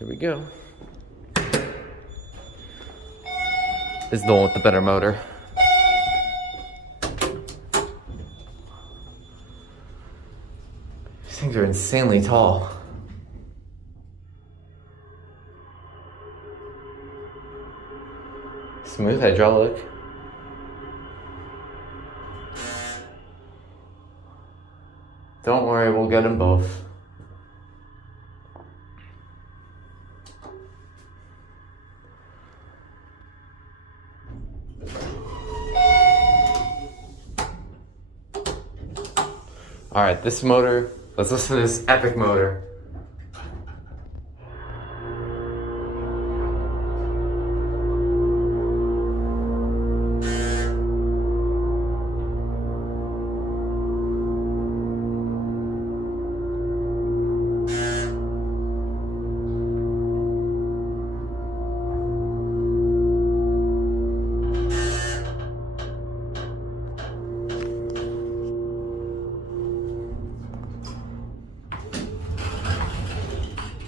Here we go. This is the one with the better motor. These things are insanely tall. Smooth hydraulic. Don't worry, we'll get them both. All right, this motor, let's listen to this epic motor.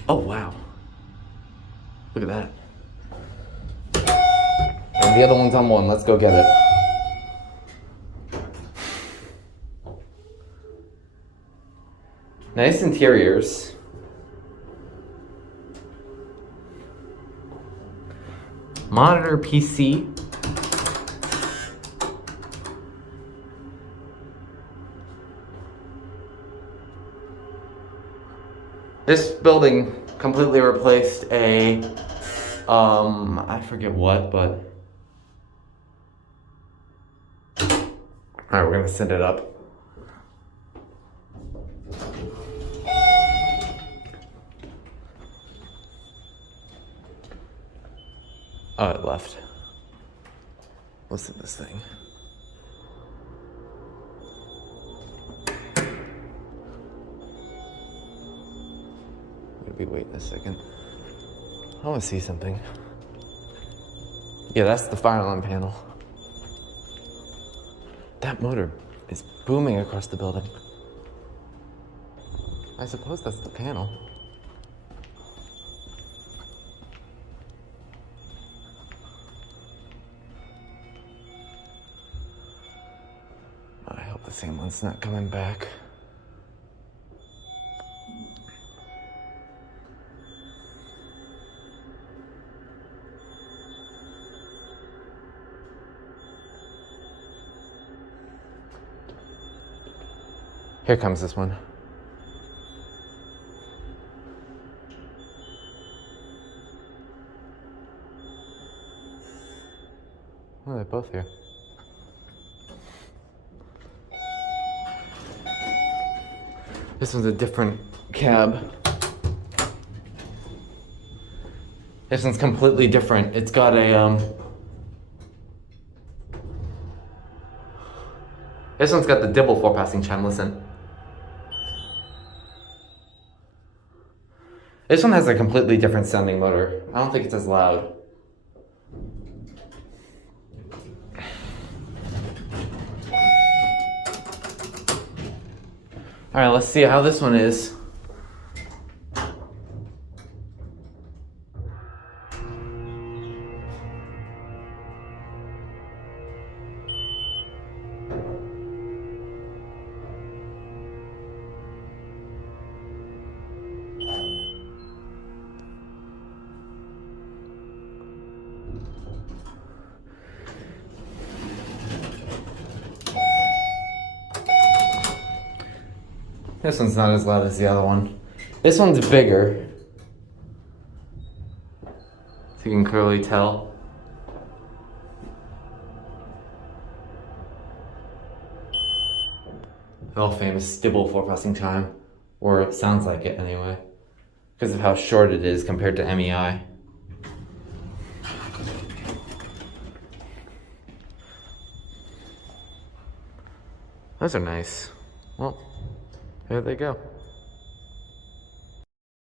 Oh, wow. Look at that. And the other one's on one. Let's go get it. Nice interiors. Monitor PC. This building completely replaced a, I forget what, but. Alright, we're gonna send it up. Oh, it left. Listen to this thing. Wait a second. I want to see something. Yeah, that's the fire alarm panel. That motor is booming across the building. I suppose that's the panel. I hope the same one's not coming back. Here comes this one. Oh, they're both here. This one's a different cab. This one's completely different. It's got a, this one's got the double four-passing chime, listen. This one has a completely different sounding motor. I don't think it's as loud. All right, let's see how this one is. This one's not as loud as the other one. This one's bigger. So you can clearly tell. The all famous stibble four-passing chime. Or it sounds like it anyway. Because of how short it is compared to MEI. Those are nice. Well, there they go.